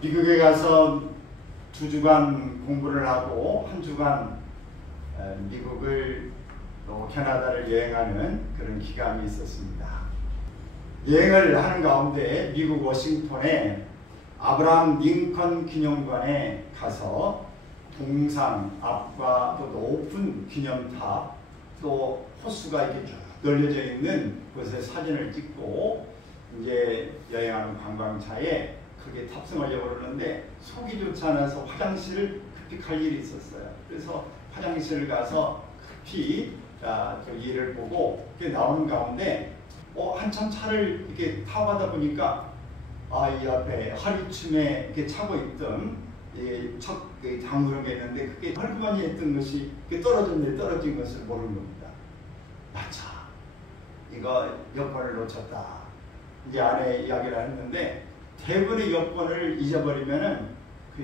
미국에 가서 2주간 공부를 하고 1주간 미국을 또 캐나다를 여행하는 그런 기간이 있었습니다. 여행을 하는 가운데 미국 워싱턴에 아브라함 링컨 기념관에 가서 동상 앞과 또 높은 기념탑 또 호수가 이렇게 쭉 널려져 있는 곳에 사진을 찍고 이제 여행하는 관광차에 그게 탑승하려고 그러는데 속이 좋지 않아서 화장실을 급히 갈 일이 있었어요. 그래서 화장실을 가서 급히 그 일을 보고 나오는 가운데 한참 차를 이렇게 타고 가다 보니까 이 앞에 허리춤에 이렇게 차고 있던 첫 장구런 게 있는데 그게 헐그머니 했던 것이 떨어진 것을 모르는 겁니다. 마차 이거 여권을 놓쳤다. 이제 아내 이야기를 했는데 대부분의 여권을 잊어버리면은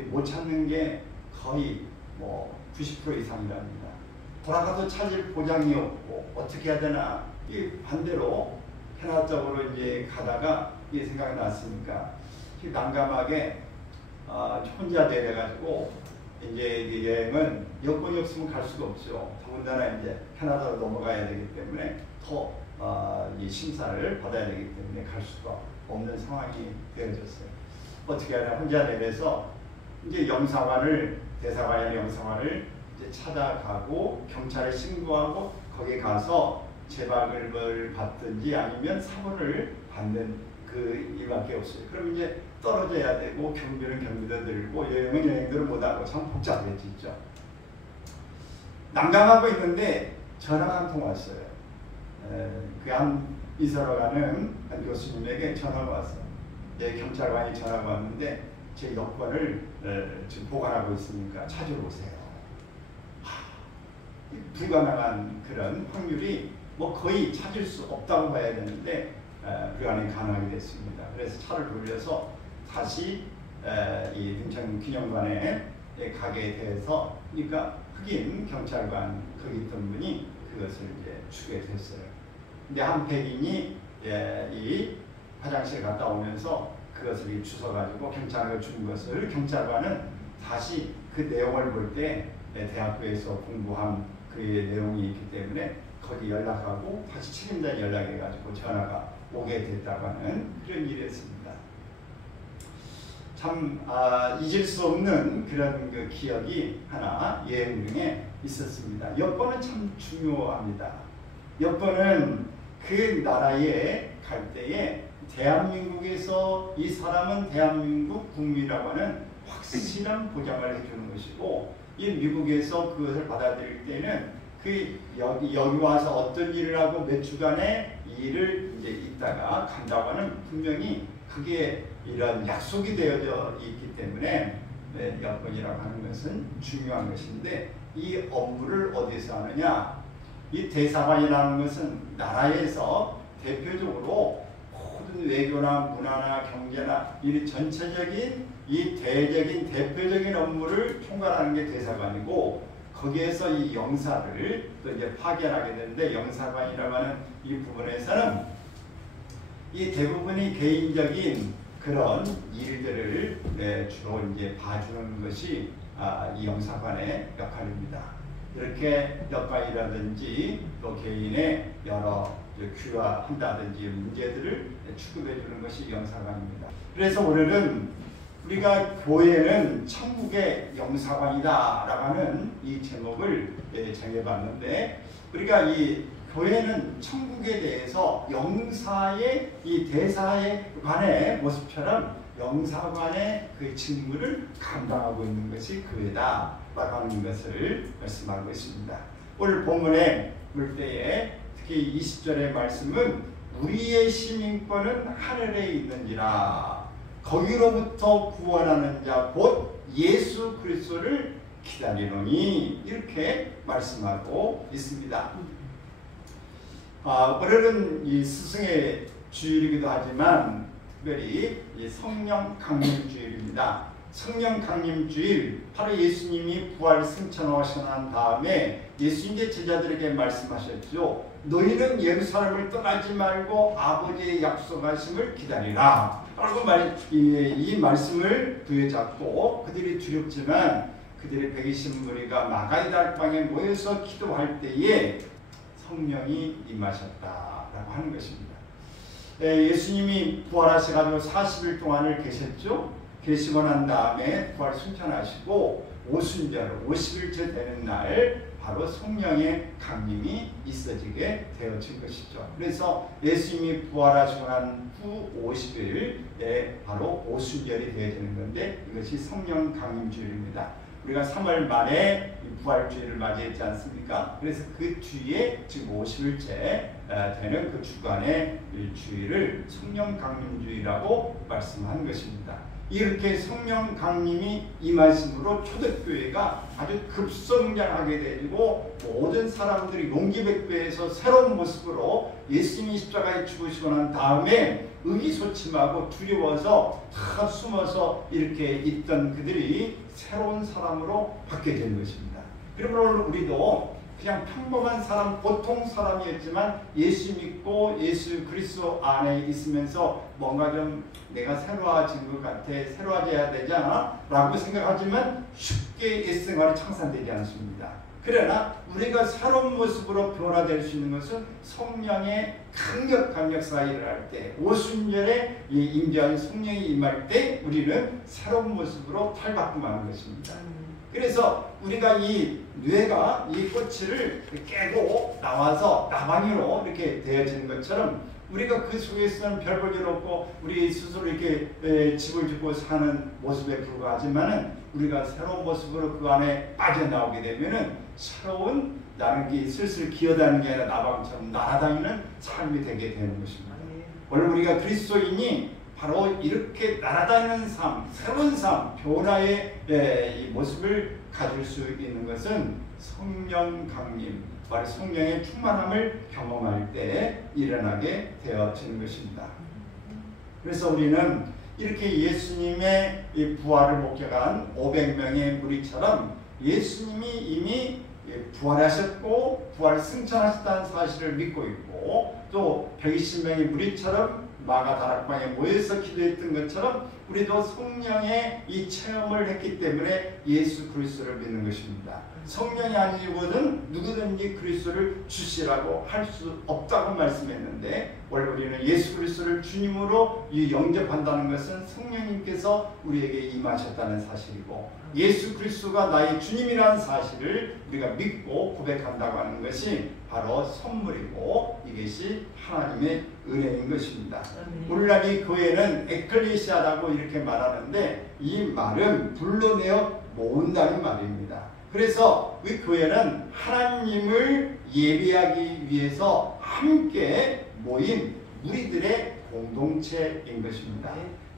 못 찾는 게 거의 90% 이상이랍니다. 돌아가도 찾을 보장이 없고 어떻게 해야 되나. 이 반대로 캐나다 쪽으로 이제 가다가 이 생각이 났으니까 난감하게 혼자 내려가지고 이제 여행은 여권이 없으면 갈 수가 없죠. 더군다나 이제 캐나다로 넘어가야 되기 때문에 더 이 심사를 받아야 되기 때문에 갈 수가 없는 상황이 되어졌어요. 어떻게 하냐 혼자 내려서 이제 대사관의 영사관을 이제 찾아가고 경찰에 신고하고 거기 가서 재박을 받든지 아니면 사본을 받는 그 일밖에 없어요. 그럼 이제 떨어져야 되고 경비는 경비도 들고 여행은 여행대로 못하고 참 복잡해지죠. 난감하고 있는데 전화가 한 통 왔어요. 그 이사로 가는 한 교수님에게 전화가 왔어요. 경찰관이 전화가 왔는데 제 여권을 지금 보관하고 있으니까 찾으러 오세요. 불가능한 그런 확률이 거의 찾을 수 없다고 봐야 되는데 불가능이 가능하게 됐습니다. 그래서 차를 돌려서 다시 이 등창 기념관에 가게 돼서 그러니까 흑인 경찰관 거기 있던 분이 그것을 이제 주게 됐어요. 근데 한 백인이 이 화장실 갔다 오면서 그것을 주워가지고 경찰관에 준 것을 경찰관은 다시 그 내용을 볼 때 대학교에서 공부한 그 내용이 있기 때문에 거기 연락하고 다시 책임자에 연락해가지고 전화가 오게 됐다고 하는 그런 일이었습니다. 참 잊을 수 없는 그런 그 기억이 하나 여행 중에 있었습니다. 여권은 참 중요합니다. 여권은 그 나라에 갈 때에 대한민국에서 이 사람은 대한민국 국민이라고 하는 확실한 보장을 해주는 것이고 이 미국에서 그것을 받아들일 때는 여기 와서 어떤 일을 하고 몇 주간의 일을 이제 있다가 간다고 하는 분명히 그게 이런 약속이 되어져 있기 때문에 여권이라고 하는 것은 중요한 것인데 이 업무를 어디서 하느냐. 이 대사관이라는 것은 나라에서 대표적으로 모든 외교나 문화나 경제나 이 전체적인 이 대표적인 업무를 총괄하는 게 대사관이고 거기에서 이 영사를 또 이제 파견하게 되는데 영사관이라고 하는 이 부분에서는 이 대부분이 개인적인 그런 일들을 주로 이제 봐주는 것이 이 영사관의 역할입니다. 이렇게 역할이라든지 또 개인의 여러 귀화한다든지 문제들을 추구해 주는 것이 영사관입니다. 그래서 오늘은 우리가 교회는 천국의 영사관이다 라고 하는 이 제목을 정해봤는데 우리가 이 교회는 천국에 대해서 영사의 이 대사의 관의 모습처럼 영사관의 그 직무를 감당하고 있는 것이 교회다 라고 하는 것을 말씀하고 있습니다. 오늘 본문에 볼 때에 특히 20절의 말씀은 우리의 시민권은 하늘에 있는지라 거기로부터 구원하는 자 곧 예수 그리스도를 기다리노니 이렇게 말씀하고 있습니다. 오늘은 이 스승의 주일이기도 하지만 특별히 이 성령 강림 주일입니다. 성령 강림 주일 바로 예수님이 부활 승천하시고 난 다음에 예수님의 제자들에게 말씀하셨죠. 너희는 예루살렘을 떠나지 말고 아버지의 약속하심을 기다리라. 이 말씀을 부여잡고 그들이 두렵지만 그들의 120 무리가 마가의 다락방에 모여서 기도할 때에 성령이 임하셨다라고 하는 것입니다. 예수님이 부활하셔가지고 40일 동안을 계셨죠. 계시고 난 다음에 부활 승천하시고 오순절 50일째 되는 날 바로 성령의 강림이 있어지게 되어진 것이죠. 그래서 예수님이 부활하시고 난 후 50일에 바로 오순절이 되어지는 건데 이것이 성령 강림주일입니다. 우리가 3월 말에 부활주일을 맞이했지 않습니까? 그래서 그 뒤에 지금 50일째 되는 그 주간의 주일을 성령 강림주일이라고 말씀한 것입니다. 이렇게 성령 강림이 임하심으로 초대교회가 아주 급성장하게 되고 모든 사람들이 용기백배해서 새로운 모습으로 예수님이 십자가에 죽으시고 난 다음에 의기소침하고 두려워서 다 숨어서 이렇게 있던 그들이 새로운 사람으로 바뀌어진 것입니다. 그러므로 우리도 그냥 평범한 사람, 보통 사람이었지만 예수 믿고 예수 그리스도 안에 있으면서 뭔가 좀 내가 새로워진 것 같아, 새로워져야 되잖아 라고 생각하지만 쉽게 옛생활이 청산되지 않습니다. 그러나 우리가 새로운 모습으로 변화될 수 있는 것은 성령의 강력한 역사가 일어날 때, 오순절에 임재한 성령이 임할 때 우리는 새로운 모습으로 탈바꿈하는 것입니다. 그래서 우리가 이 뇌가 이 꼬치를 깨고 나와서 나방이로 이렇게 되어지는 것처럼 우리가 그 속에서는 별 볼 일 없고 우리 스스로 이렇게 집을 짓고 사는 모습에 불과하지만은 우리가 새로운 모습으로 그 안에 빠져나오게 되면은 새로운 나는 슬슬 기어다니는 게 아니라 나방처럼 날아다니는 삶이 되게 되는 것입니다. 원래 우리가 그리스도인이 바로 이렇게 날아다니는 삶, 새로운 삶, 변화의 이 모습을 가질 수 있는 것은 성령 강림, 바로 성령의 충만함을 경험할 때 일어나게 되어지는 것입니다. 그래서 우리는 이렇게 예수님의 이 부활을 목격한 500명의 무리처럼 예수님이 이미 부활하셨고 부활 승천하셨다는 사실을 믿고 있고 또 120명의 무리처럼 마가 다락방에 모여서 기도했던 것처럼 우리도 성령의 이 체험을 했기 때문에 예수 그리스도를 믿는 것입니다. 성령이 아니고는 누구든지 그리스도를 주시라고 할 수 없다고 말씀했는데 원래 우리는 예수 그리스도를 주님으로 영접한다는 것은 성령님께서 우리에게 임하셨다는 사실이고 예수 그리스도가 나의 주님이라는 사실을 우리가 믿고 고백한다고 하는 것이 바로 선물이고 이것이 하나님의 은혜인 것입니다. 오늘날 이 교회는 에클레시아라고 이렇게 말하는데 이 말은 불러내어 모은다는 말입니다. 그래서 이 교회는 하나님을 예배하기 위해서 함께 모인 무리들의 공동체인 것입니다.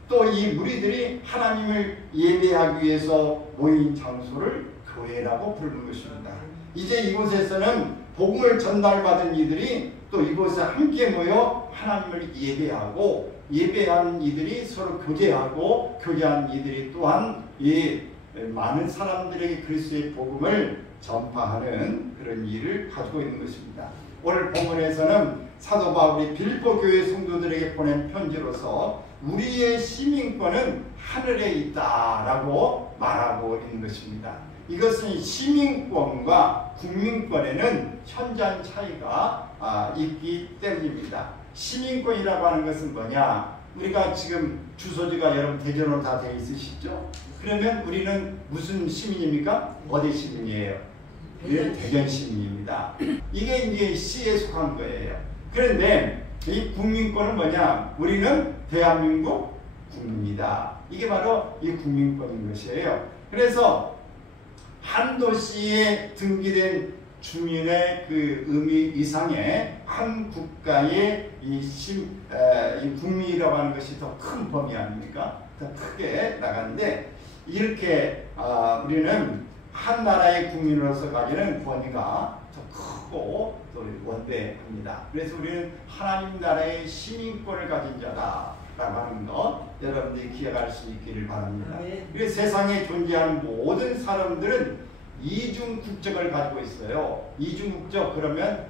또 이 무리들이 하나님을 예배하기 위해서 모인 장소를 교회라고 부르는 것입니다. 이제 이곳에서는 복음을 전달받은 이들이 또 이곳에 함께 모여 하나님을 예배하고 예배한 이들이 서로 교제하고 교제한 이들이 또한 이 많은 사람들에게 그리스도의 복음을 전파하는 그런 일을 가지고 있는 것입니다. 오늘 본문에서는 사도 바울이 빌립보 교회 성도들에게 보낸 편지로서 우리의 시민권은 하늘에 있다라고 말하고 있는 것입니다. 이것은 시민권과 국민권에는 현저한 차이가 있기 때문입니다. 시민권이라고 하는 것은 뭐냐? 우리가 지금 주소지가 여러분 대전으로 다 되어 있으시죠? 그러면 우리는 무슨 시민입니까? 어디 시민이에요? 대전 시민입니다. 이게 이제 시에 속한 거예요. 그런데 이 국민권은 뭐냐? 우리는 대한민국 국민이다. 이게 바로 이 국민권인 것이에요. 그래서 한 도시에 등기된 주민의 그 의미 이상의 한 국가의 이 국민이라고 하는 것이 더 큰 범위 아닙니까? 더 크게 나가는데 이렇게 우리는 한 나라의 국민으로서 가지는 권위가 더 크고 또 원대합니다. 그래서 우리는 하나님 나라의 시민권을 가진 자다라고 하는 것 여러분들이 기억할 수 있기를 바랍니다. 그래서 세상에 존재하는 모든 사람들은 이중 국적을 가지고 있어요. 이중 국적 그러면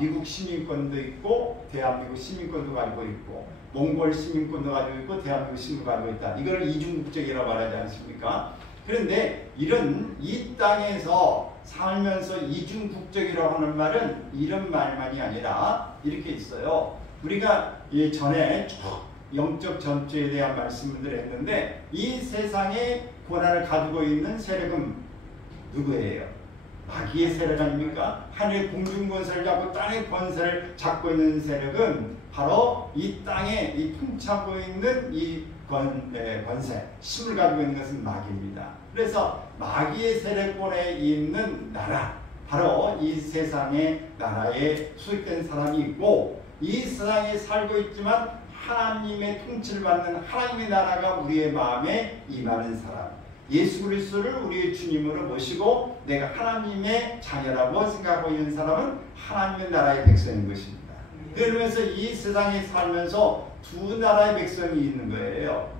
미국 시민권도 있고 대한민국 시민권도 가지고 있고 몽골 시민권도 가지고 있고 대한민국 시민도 가지고 있다. 이걸 이중국적이라고 말하지 않습니까? 그런데 이 땅에서 살면서 이중국적이라고 하는 말은 이런 말만이 아니라 이렇게 있어요. 우리가 전에 영적 전투에 대한 말씀을 했는데 이 세상에 권한을 가지고 있는 세력은 누구예요? 마귀의 세력 아닙니까? 하늘의 공중권세를 잡고 땅의 권세를 잡고 있는 세력은 바로 이 땅에 통치하고 있는 이 권세, 힘을 가지고 있는 것은 마귀입니다. 그래서 마귀의 세력권에 있는 나라, 바로 이 세상의 나라에 수익된 사람이 있고 이 세상에 살고 있지만 하나님의 통치를 받는 하나님의 나라가 우리의 마음에 임하는 사람, 예수 그리스도를 우리의 주님으로 모시고 내가 하나님의 자녀라고 생각하고 있는 사람은 하나님의 나라의 백성인 것입니다. 그러면서 이 세상에 살면서 두 나라의 백성이 있는 거예요.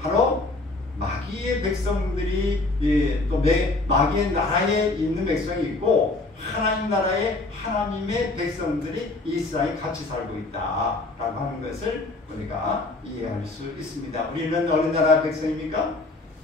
바로 마귀의 백성들이 또 마귀의 나라에 있는 백성이 있고 하나님 나라의 하나님의 백성들이 이 세상에 같이 살고 있다라고 하는 것을 우리가 이해할 수 있습니다. 우리는 어느 나라 백성입니까?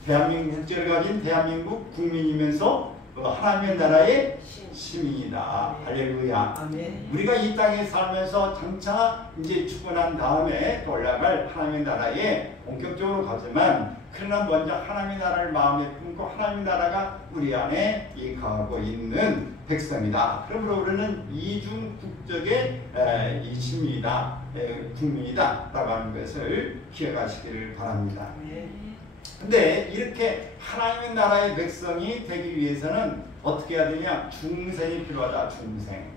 대한민국 국적을 가진 대한민국 국민이면서 하나님의 나라의 시민이다. 할렐루야. 아멘. 우리가 이 땅에 살면서 장차 이제 죽고 난 다음에 올라갈 하나님의 나라에 본격적으로 가지만 그러나 먼저 하나님의 나라를 마음에 품고 하나님의 나라가 우리 안에 거하고 있는 백성이다. 그러므로 우리는 이중 국적의 이 시민이다, 국민이다 라고 하는 것을 기억하시기를 바랍니다. 근데 이렇게 하나님의 나라의 백성이 되기 위해서는 어떻게 해야 되냐? 중생이 필요하다. 중생.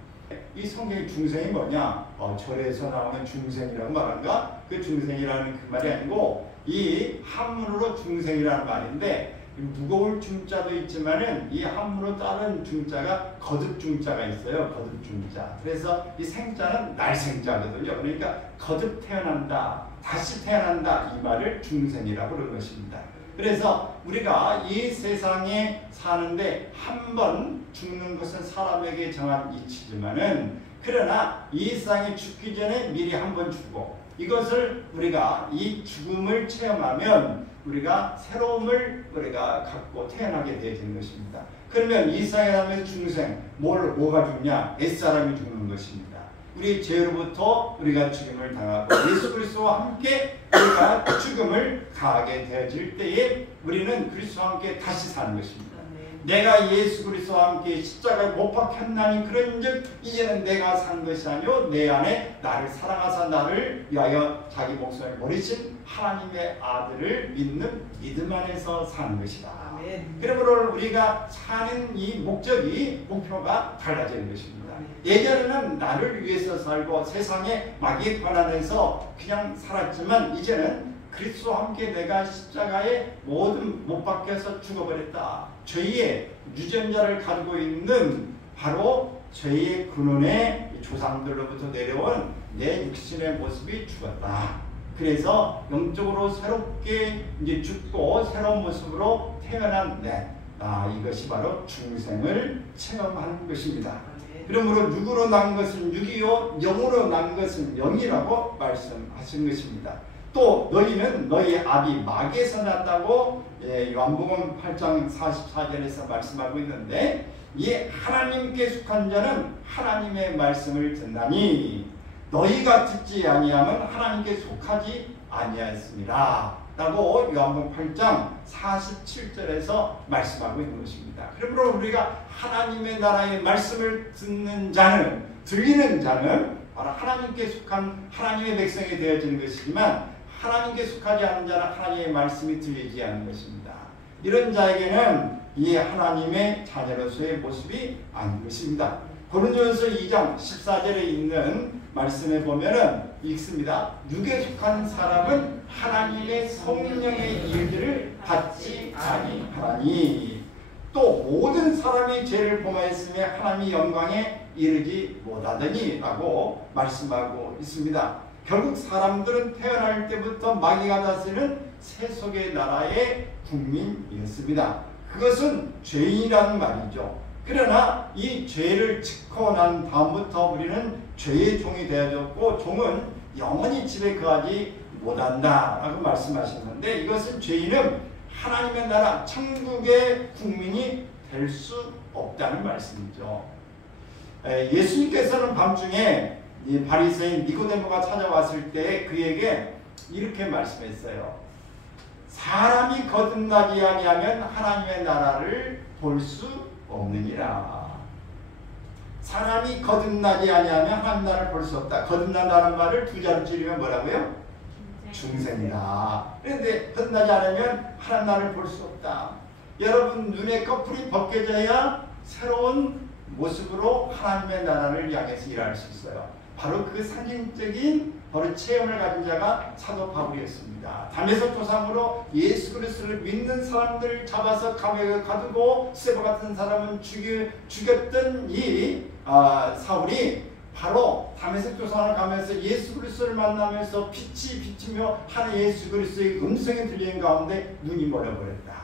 이 성경의 중생이 뭐냐? 절에서 나오는 중생이라고 말한가? 그 중생이라는 그 말이 아니고 이 한문으로 중생이라는 말인데 무거울 중자도 있지만은 이 한문으로 다른 중자가 거듭 중자가 있어요. 거듭 중자. 그래서 이 생자는 날생자거든요. 그러니까 거듭 태어난다, 다시 태어난다 이 말을 중생이라고 그러는 것입니다. 그래서 우리가 이 세상에 사는데 한 번 죽는 것은 사람에게 정한 이치지만은 그러나 이 세상에 죽기 전에 미리 한 번 죽고 이것을 우리가 이 죽음을 체험하면 우리가 새로움을 우리가 갖고 태어나게 되는 것입니다. 그러면 이 세상에 살면서 중생 뭐가 죽냐? 옛사람이 죽는 것입니다. 우리 죄로부터 우리가 죽음을 당하고 예수 그리스도와 함께 우리가 죽음을 당하게 되어질 때에 우리는 그리스도와 함께 다시 사는 것입니다. 내가 예수 그리스도와 함께 십자가에 못 박혔나니 그런즉 이제는 내가 산 것이 아니요 내 안에 나를 사랑하사 나를 위하여 자기 목숨을 버리신 하나님의 아들을 믿는 믿음 안에서 사는 것이다. 그러므로 우리가 사는 이 목표가 달라지는 것입니다. 예전에는 나를 위해서 살고 세상에 마귀의 권한에서 그냥 살았지만 이제는 그리스도와 함께 내가 십자가에 모든 못 박혀서 죽어버렸다. 죄의 유전자를 가지고 있는 바로 죄의 근원의 조상들로부터 내려온 내 육신의 모습이 죽었다. 그래서 영적으로 새롭게 이제 죽고 새로운 모습으로 태어난 이것이 바로 중생을 체험하는 것입니다. 그러므로 육으로 난 것은 육이요 영으로 난 것은 영이라고 말씀하신 것입니다. 또 너희는 너희 아비 마귀에서 났다고 요한복음 8장 44절에서 말씀하고 있는데 이 하나님께 속한 자는 하나님의 말씀을 듣나니 너희가 듣지 아니하면 하나님께 속하지 아니하였습니다 라고 요한복음 8장 47절에서 말씀하고 있는 것입니다. 그러므로 우리가 하나님의 나라의 말씀을 듣는 자는, 들리는 자는 바로 하나님께 속한 하나님의 백성이 되어지는 것이지만 하나님께 속하지 않은 자는 하나님의 말씀이 들리지 않는 것입니다. 이런 자에게는 이 하나님의 자녀로서의 모습이 아닌 것입니다. 고린도전서 2장 14절에 있는 말씀에 보면은 읽습니다. 육에 속한 사람은 하나님의 성령의 일들을 받지 아니하니 또 모든 사람이 죄를 범하였으며 하나님의 영광에 이르지 못하더니 라고 말씀하고 있습니다. 결국 사람들은 태어날 때부터 마귀가 다스리는 세속의 나라의 국민이었습니다. 그것은 죄인이라는 말이죠. 그러나 이 죄를 짓고 난 다음부터 우리는 죄의 종이 되어졌고 종은 영원히 집에 거하지 못한다라고 말씀하셨는데, 이것은 죄인은 하나님의 나라 천국의 국민이 될 수 없다는 말씀이죠. 예수님께서는 밤중에 이 바리새인 니고데모가 찾아왔을 때 그에게 이렇게 말씀했어요. 사람이 거듭나지 아니하면 하나님의 나라를 볼 수 없느니라. 사람이 거듭나지 아니하면 하나님 나라를 볼 수 없다. 거듭난다는 말을 두 자로 줄이면 뭐라고요? 중생이다. 그런데 거듭나지 않으면 하나님 나라를 볼 수 없다. 여러분 눈의 꺼풀이 벗겨져야 새로운 모습으로 하나님의 나라를 향해서 일할 수 있어요. 바로 그 상징적인 바로 체험을 가진 자가 사도 바울이었습니다. 담에서 조상으로 예수 그리스도를 믿는 사람들을 잡아서 감옥에 가두고 스데반 같은 사람은 죽였던 이 사울이 바로 다메섹 조상을 가면서 예수 그리스도를 만나면서 빛이 비치며 하는 예수 그리스도의 음성이 들리는 가운데 눈이 멀어버렸다.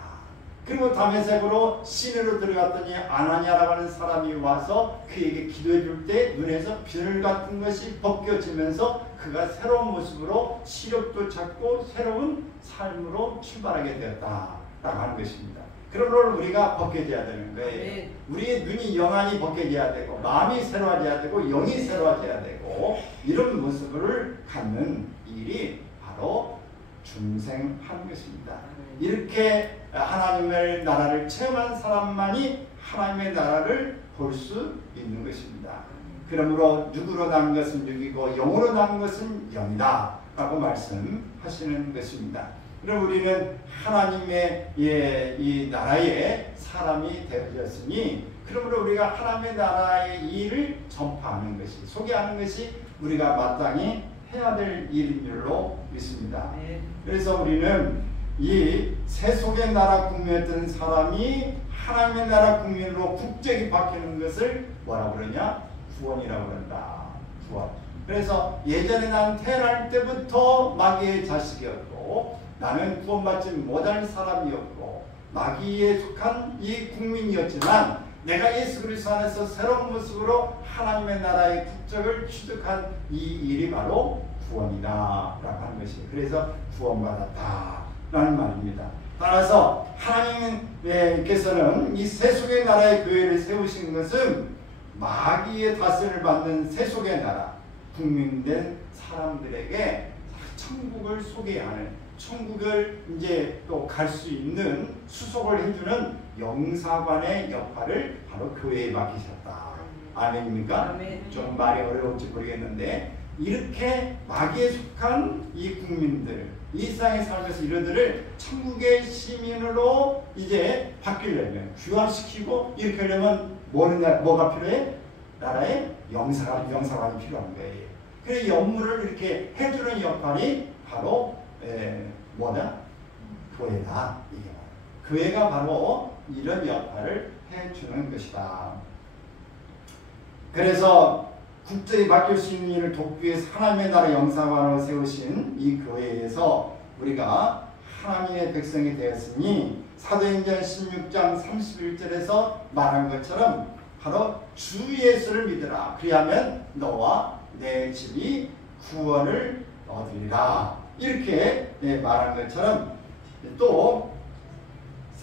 그리고 다메섹으로 시내로 들어갔더니 아나니아라고 하는 사람이 와서 그에게 기도해 줄 때 눈에서 비늘 같은 것이 벗겨지면서 그가 새로운 모습으로 시력도 찾고 새로운 삶으로 출발하게 되었다라고 하는 것입니다. 그런 걸 우리가 벗겨져야 되는 거예요. 우리의 눈이 영안이 벗겨져야 되고 마음이 새로워져야 되고 영이 새로워져야 되고 이런 모습을 갖는 일이 바로 중생하는 것입니다. 이렇게 하나님의 나라를 체험한 사람만이 하나님의 나라를 볼 수 있는 것입니다. 그러므로 육으로 난 것은 육이고 영으로 난 것은 영이다 라고 말씀하시는 것입니다. 그럼 우리는 하나님의 이 나라의 사람이 되어졌으니 그러므로 우리가 하나님의 나라의 일을 전파하는 것이 소개하는 것이 우리가 마땅히 해야 될 일인 줄로 믿습니다. 그래서 우리는 이 세속의 나라 국민이었던 사람이 하나님의 나라 국민으로 국적이 바뀌는 것을 뭐라고 그러냐? 구원이라고 그런다. 구원. 그래서 예전에 난 태어날 때부터 마귀의 자식이었고 나는 구원받지 못할 사람이었고 마귀에 속한 이 국민이었지만 내가 예수 그리스도 안에서 새로운 모습으로 하나님의 나라의 국적을 취득한 이 일이 바로 구원이다 라고 하는 것이에요. 그래서 구원받았다 라는 말입니다. 따라서 하나님께서는 이 세속의 나라의 교회를 세우신 것은 마귀의 다스림을 받는 세속의 나라 국민된 사람들에게 천국을 소개하는 천국을 이제 또 갈 수 있는 수속을 해주는 영사관의 역할을 바로 교회에 맡기셨다. 아멘입니까? 아멘. 좀 말이 어려울지 모르겠는데 이렇게 마귀에 속한 이 국민들 이 세상에 살면서 이들을 천국의 시민으로 이제 바뀌려면 규화시키고 이렇게 하려면 뭐가 필요해? 나라의 영사관이 필요한 거예요. 그래서 이 업무를 이렇게 해주는 역할이 바로 뭐냐? 교회다. 이게 교회가 바로 이런 역할을 해주는 것이다. 그래서 국적이 바뀔 수 있는 일을 돕기 위해서 하나님의 나라 영사관을 세우신 이 교회에서 우리가 하나님의 백성이 되었으니 사도행전 16장 31절에서 말한 것처럼 바로 주 예수를 믿으라. 그리하면 너와 내 집이 구원을 얻으리라. 이렇게 말한 것처럼 또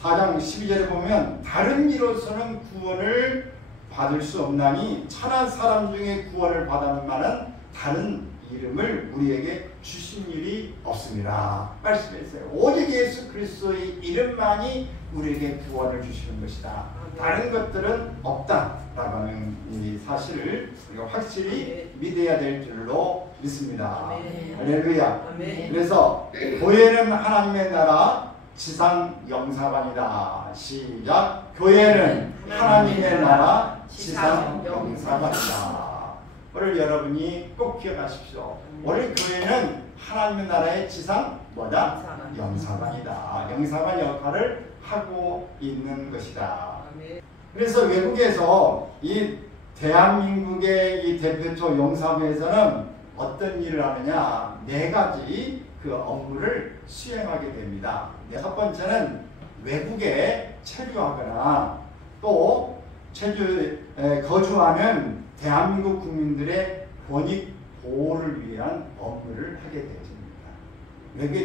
4장 12절에 보면 다른 이로서는 구원을 받을 수 없나니 천한 사람 중에 구원을 받는 만한 다른 이름을 우리에게 주신 일이 없습니다. 말씀했어요. 오직 예수 그리스도의 이름만이 우리에게 구원을 주시는 것이다. 다른 것들은 없다라고 하는 이 사실을 우리가 확실히 믿어야 될 줄로 믿습니다. 할렐루야. 그래서 교회는 하나님의 나라 지상 영사관이다. 시작. 교회는 하나님의 나라 지상 영사관이다. 오늘 여러분이 꼭 기억하십시오. 오늘 교회는 하나님의 나라의 지상 뭐다? 영사관이다. 영사관 역할을 하고 있는 것이다. 그래서 외국에서 이 대한민국의 이 대표처 영사관에서는 어떤 일을 하느냐? 4가지 그 업무를 수행하게 됩니다. 첫 번째는 외국에 체류하거나 또 거주하는 대한민국 국민들의 보호를 위한 업무를 하게 되어집니다. 외국에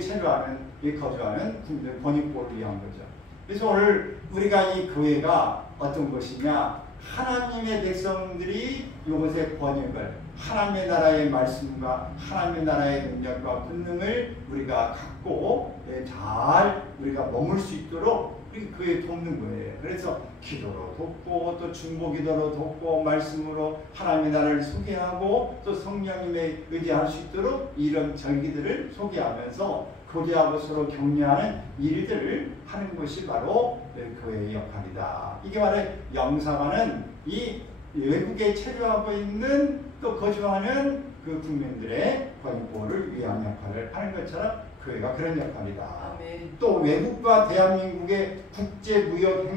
거주하는 국민들 번역 보호를 위한 거죠. 그래서 오늘 우리가 이 교회가 어떤 것이냐, 하나님의 백성들이 이곳에 번역을 하나님의 나라의 말씀과 하나님의 나라의 능력과 권능을 우리가 갖고 잘 우리가 머물 수 있도록 교회 돕는 거예요. 그래서 기도로 돕고 또 중보기도로 돕고 말씀으로 하나님의 나라를 소개하고 또 성령님의 의지할 수 있도록 이런 절기들을 소개하면서 교제하고 서로 격려하는 일들을 하는 것이 바로 교회의 역할이다. 이게 바로 영사관은 이 외국에 체류하고 있는 또 거주하는 그 국민들의 권익보호를 위한 역할을 하는 것처럼 교회가 그런 역할이다. 아멘. 또 외국과 대한민국의 국제무역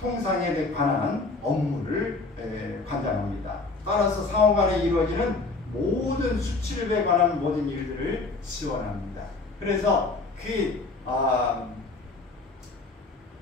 통상에 관한 업무를 관장합니다. 따라서 상호 간에 이루어지는 모든 수출입에 관한 모든 일들을 지원합니다. 그래서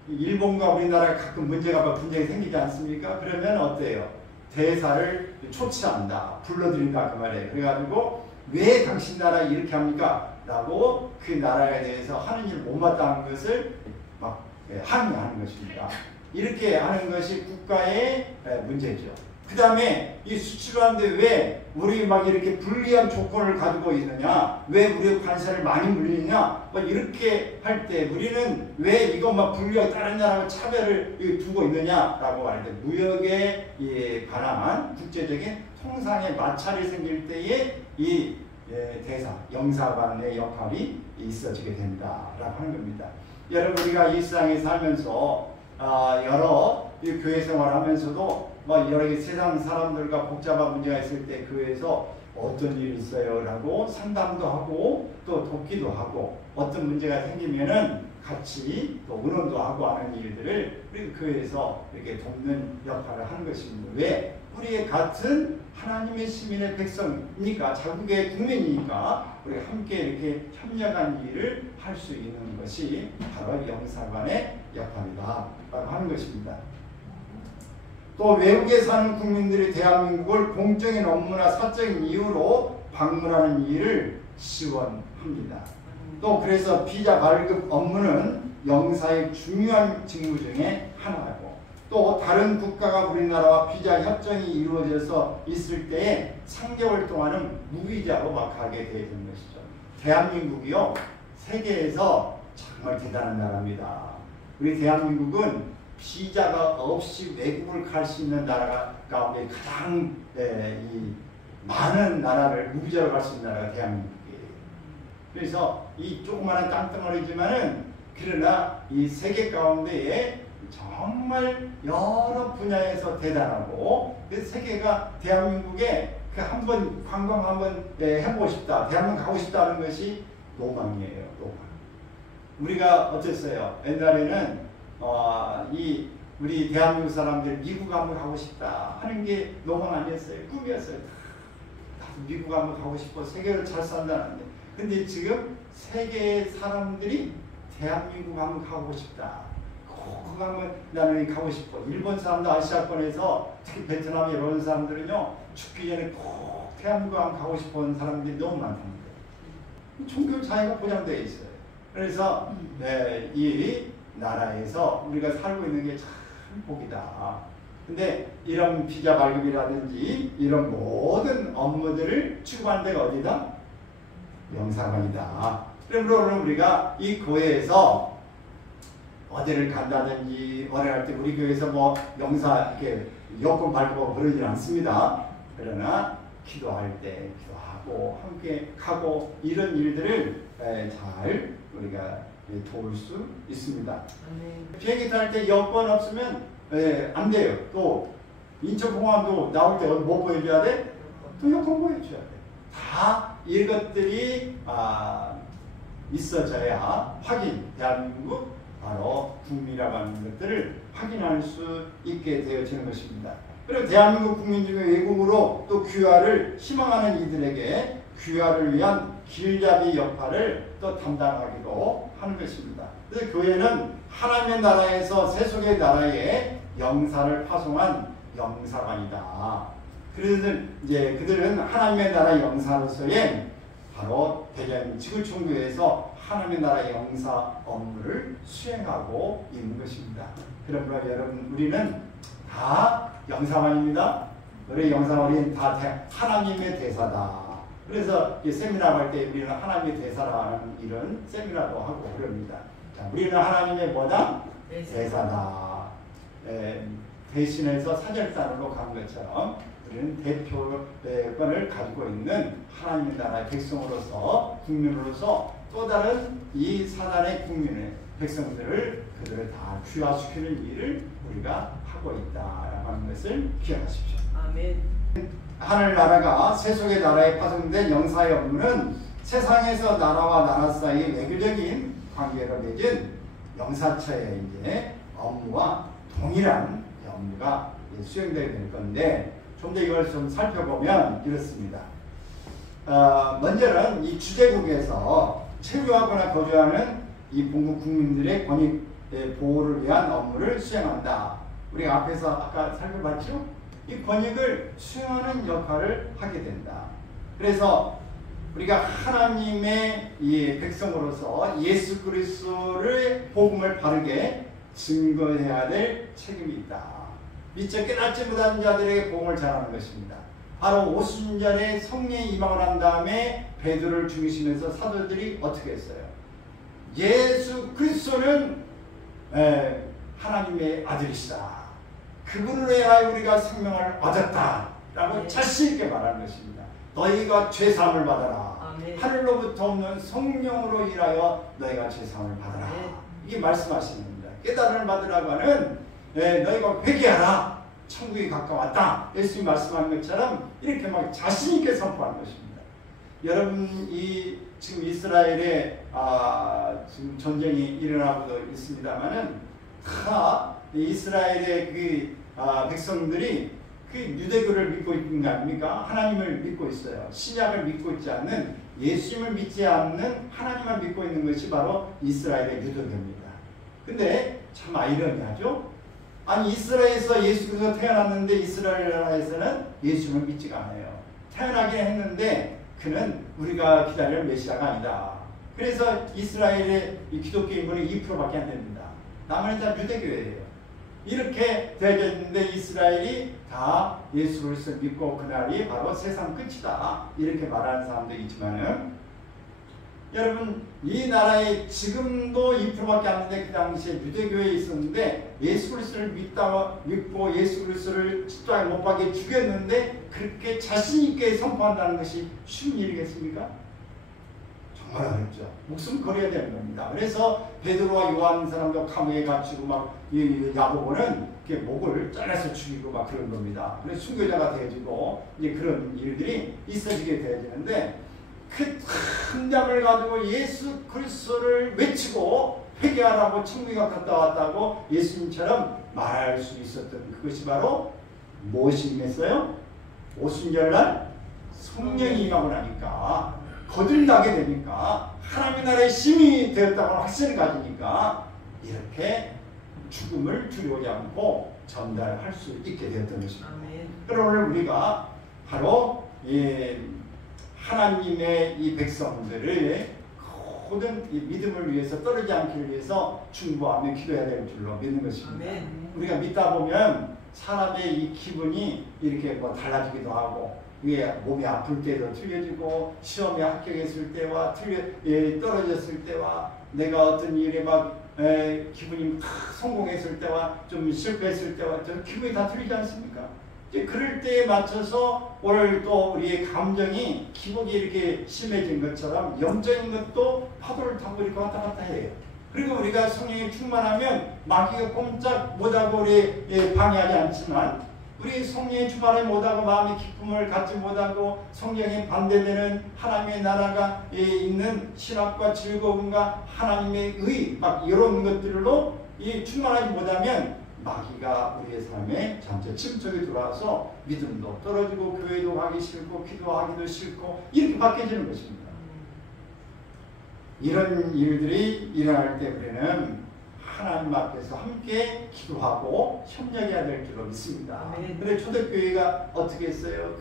일본과 우리나라 가끔 문제가 분쟁이 생기지 않습니까? 그러면 어때요? 대사를 초치한다, 불러들인다 그 말이에요. 그래가지고 왜 당신 나라 이렇게 합니까? 라고 그 나라에 대해서 하는 일 못마땅한 것을 막 항의하는 것입니다. 이렇게 하는 것이 국가의 문제죠. 그 다음에 이 수출을 하는데 왜 우리 막 이렇게 불리한 조건을 가지고 있느냐, 왜 우리 관세를 많이 물리느냐, 뭐 이렇게 할 때 우리는 왜 이거 막 불리하게 다른 나라하고 차별을 두고 있느냐라고 할 때 무역에 관한 국제적인 통상의 마찰이 생길 때에 이 대사, 영사관의 역할이 있어지게 된다라고 하는 겁니다. 여러분 우리가 이 세상에 살면서 여러 교회 생활하면서도 여러 개 세상 사람들과 복잡한 문제가 있을 때 교회에서 어떤 일이 있어요? 라고 상담도 하고 또 돕기도 하고 어떤 문제가 생기면은 같이 또 의논도 하고 하는 일들을 우리 교회에서 이렇게 돕는 역할을 하는 것입니다. 왜? 우리의 같은 하나님의 시민의 백성이니까 자국의 국민이니까 우리가 함께 이렇게 협력한 일을 할 수 있는 것이 바로 영사관의 역할이다 라고 하는 것입니다. 또 외국에 사는 국민들이 대한민국을 공적인 업무나 사적인 이유로 방문하는 일을 지원합니다. 또 그래서 비자 발급 업무는 영사의 중요한 직무 중에 하나고 또 다른 국가가 우리나라와 비자 협정이 이루어져서 있을 때에 3개월 동안은 무비자로 막 가게 되는 것이죠. 대한민국이요 세계에서 정말 대단한 나라입니다. 우리 대한민국은 비자가 없이 외국을 갈 수 있는 나라가 가운데 가장 많은 나라를 무비자로 갈 수 있는 나라가 대한민국이에요. 그래서 이 조그마한 땅덩어리지만은 그러나 이 세계 가운데에 정말 여러 분야에서 대단하고 그 세계가 대한민국에 그 한번 관광 한번 해보고 싶다, 대한민국 가고 싶다는 것이 로망이에요. 로망. 우리가 어땠어요? 옛날에는 우리 대한민국 사람들 미국 한번 가고 싶다 하는 게 로망 아니었어요. 꿈이었어요. 나도 미국 한번 가고 싶어. 세계를 잘 산다는데. 근데 지금 세계 사람들이 대한민국 한번 가고 싶다. 꼭 한번 나는 가고 싶어. 일본 사람도 아시아권에서 특히 베트남 이런 사람들은요. 죽기 전에 꼭 대한민국 한번 가고 싶은 사람들이 너무 많답니다. 종교 자유가 보장되어 있어요. 그래서 이 나라에서 우리가 살고 있는 게 참 복이다. 근데 이런 비자 발급이라든지 이런 모든 업무들을 추구하는 데가 어디다? 영사관이다. 그러므로 우리가 이 교회에서 어디를 간다든지 어뢰할 때 우리 교회에서 뭐 영사 이렇게 여권 발급하고 그러진 않습니다. 그러나 기도할 때 기도하고 함께 가고 이런 일들을 잘 우리가 도울 수 있습니다. 비행기 탈 때 여권 없으면 안 돼요. 또 인천공항도 나올 때 뭐 보여줘야 돼? 또 여권 보여줘야 돼. 다 이것들이 있어져야 대한민국 바로 국민이라고 하는 것들을 확인할 수 있게 되어지는 것입니다. 그리고 대한민국 국민 중에 외국으로 또 귀화를 희망하는 이들에게 귀화를 위한 길잡이 역할을 또 담당하기도 하는 것입니다. 그래서 교회는 하나님의 나라에서 세속의 나라에 영사를 파송한 영사관이다. 그래서 이제 그들은 하나님의 나라 영사로서의 바로 대전 지구촌교회에서 하나님의 나라 영사 업무를 수행하고 있는 것입니다. 그러므로 여러분 우리는 다 영사관입니다. 우리 영사관이 다 하나님의 대사다. 그래서 세미나 할 때 우리는 하나님의 대사라는 이런 세미나도 하고 그럽니다. 자, 우리는 하나님의 뭐다? 대사다. 대신해서 사절단으로 간 것처럼 우리는 대표권을 가지고 있는 하나님의 나라의 백성으로서 국민으로서 또 다른 이 사단의 국민의 백성들을 그들을 다 귀화시키는 일을 우리가 하고 있다라고 하는 것을 기억하십시오. 아멘. 하늘나라가 세속의 나라에 파송된 영사의 업무는 세상에서 나라와 나라 사이의 외교적인 관계로 맺은 영사처의 이제 업무와 동일한 업무가 수행되게 될 건데 좀 더 이걸 좀 살펴보면 이렇습니다. 먼저는 이 주재국에서 체류하거나 거주하는 이 본국 국민들의 권익 보호를 위한 업무를 수행한다. 우리가 앞에서 아까 살펴봤죠? 이 권익을 수행하는 역할을 하게 된다. 그래서 우리가 하나님의 이 백성으로서 예수 그리스도의 복음을 바르게 증거해야 될 책임이 있다. 미처 깨닫지 못한 자들에게 복음을 전하는 것입니다. 바로 오순절에 성령의 임함을 한 다음에 베드로를 죽이시면서 사도들이 어떻게 했어요? 예수 그리스도는 하나님의 아들이시다. 그분을 위하여 우리가 생명을 얻었다 라고 자신 있게 말하는 것입니다. 너희가 죄사함을 받아라. 아멘. 하늘로부터 없는 성령으로 인하여 너희가 죄사함을 받아라. 이게 말씀하시는 겁니다. 깨달음을 받으라고 하는 너희가 회개하라. 천국이 가까웠다. 예수님이 말씀하는 것처럼 이렇게 막 자신 있게 선포하는 것입니다. 여러분 이 지금 이스라엘에 지금 전쟁이 일어나고 있습니다만은 다 이스라엘의 그 백성들이 그 유대교를 믿고 있는 거 아닙니까? 하나님을 믿고 있어요. 신약을 믿고 있지 않는 예수님을 믿지 않는 하나님만 믿고 있는 것이 바로 이스라엘의 유대교입니다. 근데 참 아이러니하죠? 아니 이스라엘에서 예수 그리스도가 태어났는데 이스라엘 나라에서는 예수님을 믿지가 않아요. 태어나긴 했는데 그는 우리가 기다릴 메시아가 아니다. 그래서 이스라엘의 이 기독교 인구는 2%밖에 안 됩니다. 나머지는 다 유대교예요. 이렇게 되겠는데 이스라엘이 다 예수 그리스도를 믿고 그날이 바로 세상 끝이다. 이렇게 말하는 사람도 있지만은 여러분 이 나라에 지금도 2%밖에 안 되는데 그 당시에 유대교에 있었는데 예수 그리스도를 믿고 예수 그리스도를 십자가에 못 박게 죽였는데 그렇게 자신 있게 선포한다는 것이 쉬운 일이겠습니까? 정말 어렵죠. 목숨 걸어야 되는 겁니다. 그래서 베드로와 요한 사람도 감옥에 갇히고 막 야고보는 목을 잘라서 죽이고 막 그런 겁니다. 그래서 순교자가 되어지고 이제 그런 일들이 있어지게 되어지는데 그 함장을 가지고 예수 그리스도를 외치고 회개하라고 천국에 갔다 왔다고 예수님처럼 말할 수 있었던 그것이 바로 무엇이 임했어요? 오순절날 성령이 임하고 나니까 거듭나게 되니까 하나님의 나라의 시민이 되었다고 확신을 가지니까 이렇게 죽음을 두려워하지 않고 전달할 수 있게 되었던 것입니다. 그럼 오늘 우리가 바로 하나님의 이 백성들을 모든 이 믿음을 위해서 떨어지지 않기 위해서 중보하며 기도해야 될 줄로 믿는 것입니다. 아멘. 우리가 믿다 보면 사람의 이 기분이 이렇게 뭐 달라지기도 하고 위에 몸이 아플 때도 틀려지고 시험에 합격했을 때와 떨어졌을 때와 내가 어떤 일에 막 기분이 성공했을 때와 좀 실패했을 때와 좀 기분이 다 틀리지 않습니까? 이제 그럴 때에 맞춰서 오늘 또 우리의 감정이 기복이 이렇게 심해진 것처럼 영적인 것도 파도를 타고 이렇게 왔다 갔다 해요. 그리고 우리가 성령이 충만하면 마귀가 꼼짝 못하고 우리 방해하지 않지만 우리 성령이 충만하지 못하고 마음의 기쁨을 갖지 못하고 성령에 반대되는 하나님의 나라가 있는 신학과 즐거움과 하나님의 의 막 이런 것들로 충만하지 못하면 마귀가 우리의 삶에 잠시 침묵에 들어와서 믿음도 떨어지고 교회도 가기 싫고 기도하기도 싫고 이렇게 바뀌어지는 것입니다. 이런 일들이 일어날 때 우리는 하나님 앞에서 함께 기도하고 협력해야 될 줄로 믿습니다. 그런데 초대교회가 어떻게 했어요?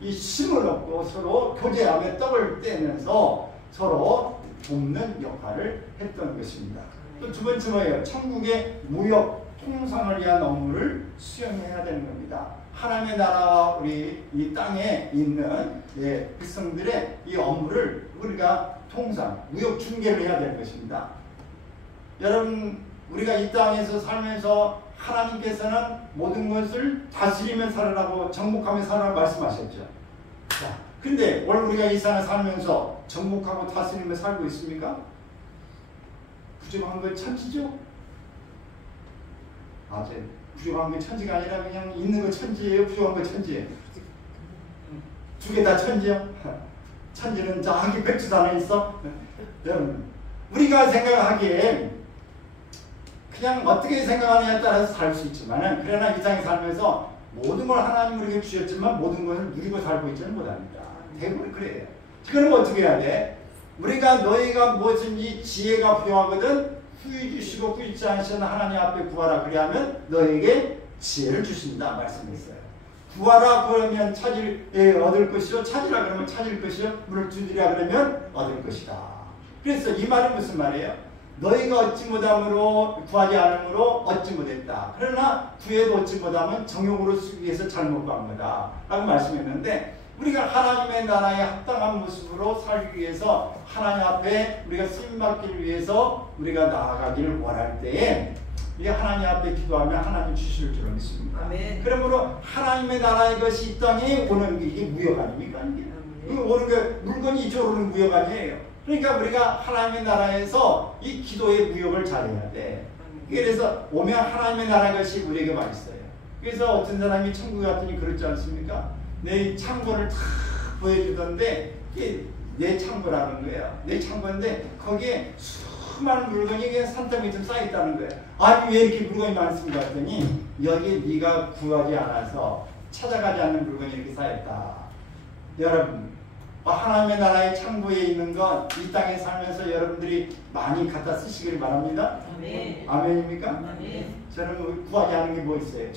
이 힘을 얻고 서로 교제하며 떡을 떼면서 서로 돕는 역할을 했던 것입니다. 또 두 번째 뭐예요? 천국의 무역 통상을 위한 업무를 수행해야 되는 겁니다. 하나님의 나라와 우리 이 땅에 있는 백성들의 이 업무를 우리가 통상 무역 중개를 해야 되는 것입니다. 여러분, 우리가 이 땅에서 살면서 하나님께서는 모든 것을 다스리며 살으라고 정복하며 살으라고 말씀하셨죠. 자, 근데 오늘 우리가 이 세상에 살면서 정복하고 다스리며 살고 있습니까? 부족한 건 천지죠? 맞아요. 부족한 건 천지가 아니라 그냥 있는 거 천지예요. 부족한 거 천지예요. 두 개 다 천지요. 천지는 저기 백두산에 있어. 여러분, 우리가 생각하기에 그냥 어떻게 생각하느냐에 따라서 살 수 있지만, 그러나 이 땅에 살면서 모든 걸 하나님 우리에게 주셨지만 모든 것을 누리고 살고 있지는 못합니다. 대부분 그래요. 그럼 어떻게 해야 돼? 우리가 너희가 무엇인지 지혜가 필요하거든 후히 주시고 후이지 않으시는 하나님 앞에 구하라. 그리하면 너에게 지혜를 주신다 말씀했어요. 구하라 그러면 얻을 것이요, 찾으라 그러면 찾을 것이요, 문을 두드리라 그러면 얻을 것이다. 그래서 이 말은 무슨 말이에요? 너희가 얻지 못함으로 구하지 않음으로 얻지 못했다. 그러나 구해도 얻지 못하면 정욕으로 쓰기 위해서 잘못 구한 거다 라고 말씀했는데, 우리가 하나님의 나라에 합당한 모습으로 살기 위해서 하나님 앞에 우리가 쓰임받기를 위해서 우리가 나아가기를 원할 때에 우리 하나님 앞에 기도하면 하나님 주실 줄 믿습니다. 아멘. 그러므로 하나님의 나라의 것이 이 땅에 오는 게 이게 무역 아닙니까? 이게 오는 게 물건이 이쪽으로 오는 무역 아니에요. 그러니까 우리가 하나님의 나라에서 이 기도의 무역을 잘해야 돼. 그래서 오면 하나님의 나라의 것이 우리에게만 있어요. 그래서 어떤 사람이 천국에 갔더니 그렇지 않습니까? 내 창고를 다 보여주던데 이게 내 창고라는 거예요. 내 창고인데 거기에 수많은 물건이 그냥 산더미처럼 쌓여있다는 거예요. 아니 왜 이렇게 물건이 많습니까? 했더니 여기 네가 구하지 않아서 찾아가지 않는 물건이 이렇게 쌓였다. 여러분, 하나님의 나라의 창고에 있는 것 이 땅에 살면서 여러분들이 많이 갖다 쓰시길 바랍니다. 아멘. 아멘입니까? 아멘. 저는 구하지 않은 게 뭐 있어요?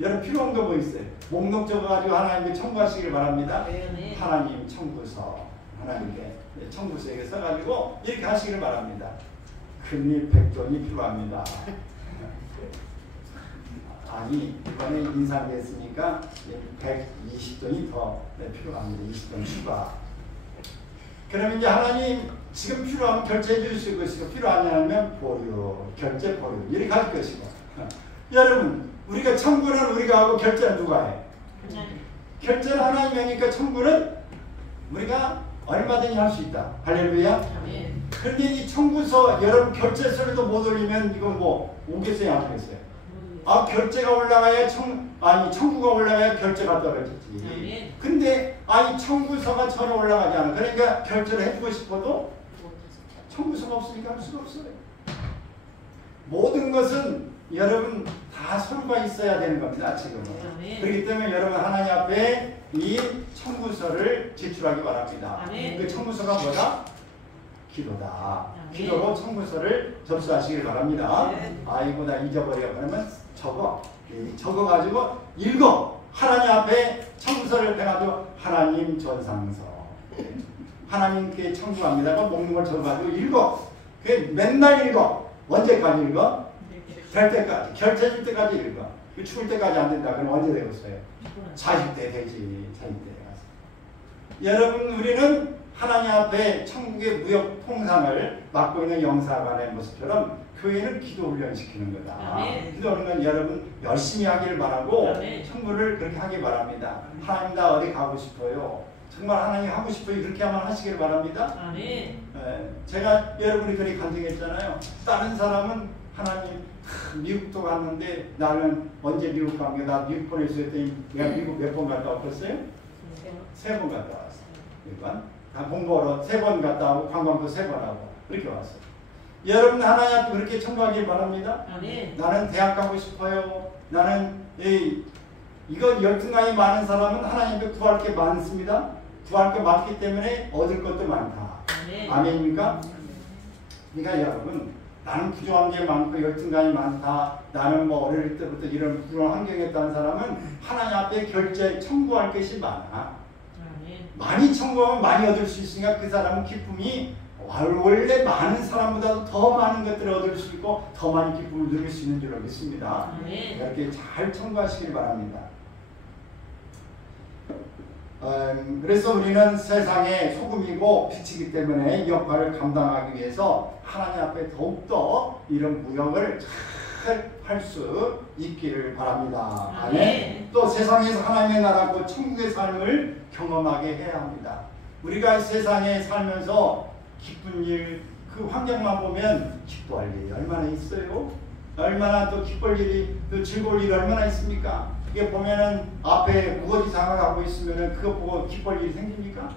여러분 필요한 거 뭐 있어요? 목록 적어가지고 하나님께 청구하시길 바랍니다. 네. 하나님 청구서, 하나님께 청구서에 써가지고 이렇게 하시길 바랍니다. 금리 100돈이 필요합니다. 아니 이번에 인상됐으니까 120돈이 더 필요합니다. 20돈 추가. 그러면 이제 하나님 지금 필요하면 결제해 주실 것이고 필요하지 않으면 보류, 결제 보류 이렇게 할 것이고. 여러분, 우리가 청구는 우리가 하고 결제는 누가 해? 결제는 하나님이 하니까 청구는 우리가 얼마든지 할 수 있다. 할렐루야. 그런데 이 청구서 여러분 결제서를 못 올리면 이거 뭐 오겠어요 안 오겠어요? 아, 결제가 올라가야 청구가 올라가야 결제가 떨어지지. 근데 아니 청구서가 전혀 올라가지 않아. 그러니까 결제를 해주고 싶어도 청구서가 없으니까 할 수가 없어요. 모든 것은 여러분 다 서로가 있어야 되는 겁니다. 지금. 그렇기 때문에 여러분 하나님 앞에 이 청구서를 제출하기 바랍니다. 그 청구서가 뭐다? 기도다. 기도로 청구서를 접수하시길 바랍니다. 아이고 나 잊어버려. 그러면 적어가지고 읽어. 하나님 앞에 청구서를 해가지고 하나님 전상서 하나님께 청구합니다. 먹는 걸 적어가지고 읽어. 맨날 읽어. 언제까지 읽어? 될 때까지. 결제해줄 때까지 읽어. 죽을 때까지 안 된다. 그럼 언제 되겠어요? 40대 되지. 40대 가서. 여러분, 우리는 하나님 앞에 천국의 무역 통상을 맡고 있는 영사관의 모습처럼 교회는 기도 훈련시키는 거다. 기도하는 건 여러분 열심히 하기를 바라고 청구를 그렇게 하기 바랍니다. 하나님 나 어디 가고 싶어요. 정말 하나님 하고 싶어요. 그렇게 하면 하시길 바랍니다. 제가 여러분이 그렇게 간증했잖아요. 다른 사람은 하나님 미국도 갔는데 나는 언제 미국 간 게 나 미국 보내서 했더니 내가 미국 몇 번 갔다 왔겠어요? 3번 갔다 왔어. 그러니까 다 공부하러 3번 갔다 오고 관광도 3번 하고 그렇게 왔어요. 여러분 하나님 앞에 그렇게 청구하길 바랍니다. 나는 대학 가고 싶어요. 나는 이건 열등감이 많은 사람은 하나님께 구할 게 많습니다. 구할 게 많기 때문에 얻을 것도 많다. 아멘입니까? 그러니까 여러분 나는 부족한 게 많고 열등감이 많다. 나는 뭐 어릴 때부터 이런 불안한 환경에 있다는 사람은 하나님 앞에 결제 청구할 것이 많아. 많이 청구하면 많이 얻을 수 있으니까 그 사람은 기쁨이 원래 많은 사람보다도 더 많은 것들을 얻을 수 있고 더 많은 기쁨을 누릴 수 있는 줄 알겠습니다. 이렇게 잘 청구하시길 바랍니다. 그래서 우리는 세상의 소금이고 빛이기 때문에 이 역할을 감당하기 위해서 하나님 앞에 더욱더 이런 무역을 잘 할 수 있기를 바랍니다. 아멘. 또 세상에서 하나님의 나라고 천국의 삶을 경험하게 해야 합니다. 우리가 세상에 살면서 기쁜 일, 그 환경만 보면 기뻐할 일이 얼마나 있어요? 얼마나 또 기쁠 일이, 또 즐거울 일이 얼마나 있습니까? 이게 보면은 앞에 우거지상을 하고 있으면은 그거 보고 기쁠 일이 생깁니까?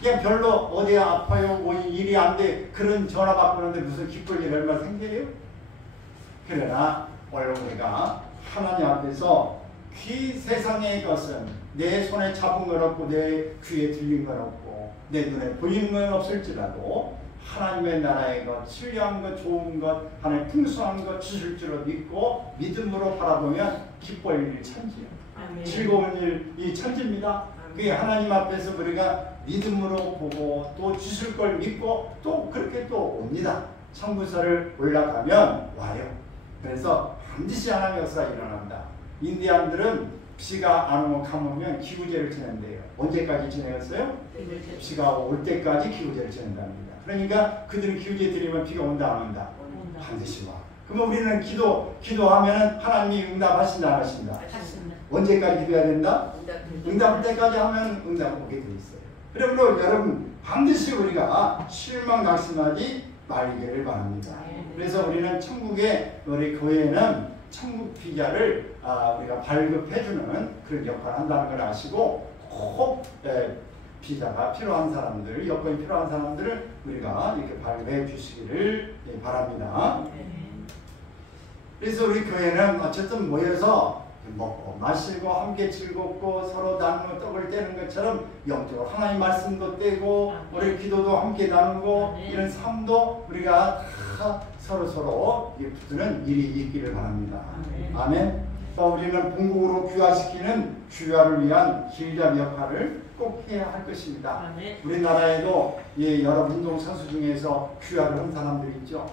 그냥 별로 어디 아파요, 뭐 일이 안 돼, 그런 전화 받고는데 무슨 기쁠 일이 얼마나 생겨요? 그러나 오늘 우리가 하나님 앞에서 세상의 것은 내 손에 잡은 건 없고 내 귀에 들린 건 없고 내 눈에 보이는 건 없을지라도 하나님의 나라의 것, 신뢰한 것, 좋은 것, 하나님 풍성한 것 주실 줄로 믿고 믿음으로 바라보면 기뻐할 일이 천지요. 즐거운 일이 천지입니다. 그게 하나님 앞에서 우리가 믿음으로 보고 또 주실 걸 믿고 또 그렇게 또 옵니다. 천국사를 올라가면 와요. 그래서 반드시 하나님의 역사가 일어납니다. 인디안들은 비가 안 오고 가물면 기구제를 지낸대요. 언제까지 지내겠어요? 비가 올 때까지 기구제를 지낸답니다. 그러니까 그들은 기구제 드리면 비가 온다 안 온다? 반드시 와. 그러면 우리는 기도하면 하나님이 응답하신다 안 하신다? 언제까지 기도해야 된다? 응답 때까지 하면 응답 오게 돼 있어요. 그러므로 여러분 반드시 우리가 실망 낙심하지 말기를 바랍니다. 그래서 우리는 천국에 우리 교회는 천국 피자를 우리가 발급해주는 그런 역할을 한다는 걸 아시고 꼭 피자가 필요한 사람들, 여건이 필요한 사람들을 우리가 이렇게 발급해 주시기를 바랍니다. 그래서 우리 교회는 어쨌든 모여서 먹고 마시고 함께 즐겁고 서로 나누고 떡을 떼는 것처럼 영적으로 하나님 말씀도 떼고 우리 기도도 함께 나누고 이런 삶도 우리가 다 서로 붙드는 일이 있기를 바랍니다. 아멘. 우리는 본국으로 귀화시키는 귀화를 위한 길잡이 역할을 꼭 해야 할 것입니다. 우리나라에도 여러 운동 선수 중에서 귀화를 한 사람들이 있죠.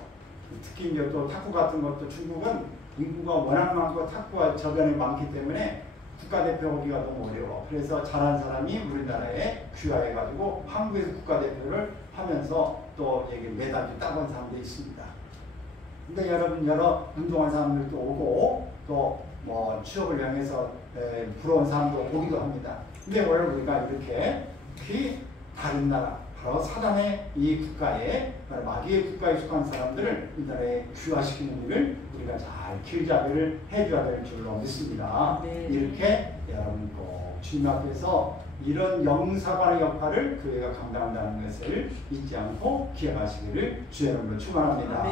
특히 이제 또 탁구 같은 것도 중국은 인구가 워낙 많고 탁구가 저변에 많기 때문에 국가대표 오기가 너무 어려워. 그래서 잘한 사람이 우리나라에 귀화해가지고 한국에서 국가대표를 하면서 또 여기 메달도 따본 사람도 있습니다. 근데 여러분 여러 운동한 사람들도 오고 또 뭐 취업을 향해서 부러운 사람도 오기도 합니다. 근데 오늘 우리가 이렇게 다른 나라 바로 사단의 이 국가에 마귀의 국가에 속한 사람들을 이 나라에 귀화시키는 일을 우리가 잘 길잡이를 해줘야 될 줄로 믿습니다. 이렇게 여러분 꼭 주님 앞에서 이런 영사관의 역할을 교회가 감당한다는 것을 잊지 않고 기억하시기를 주의 이름으로 축원합니다.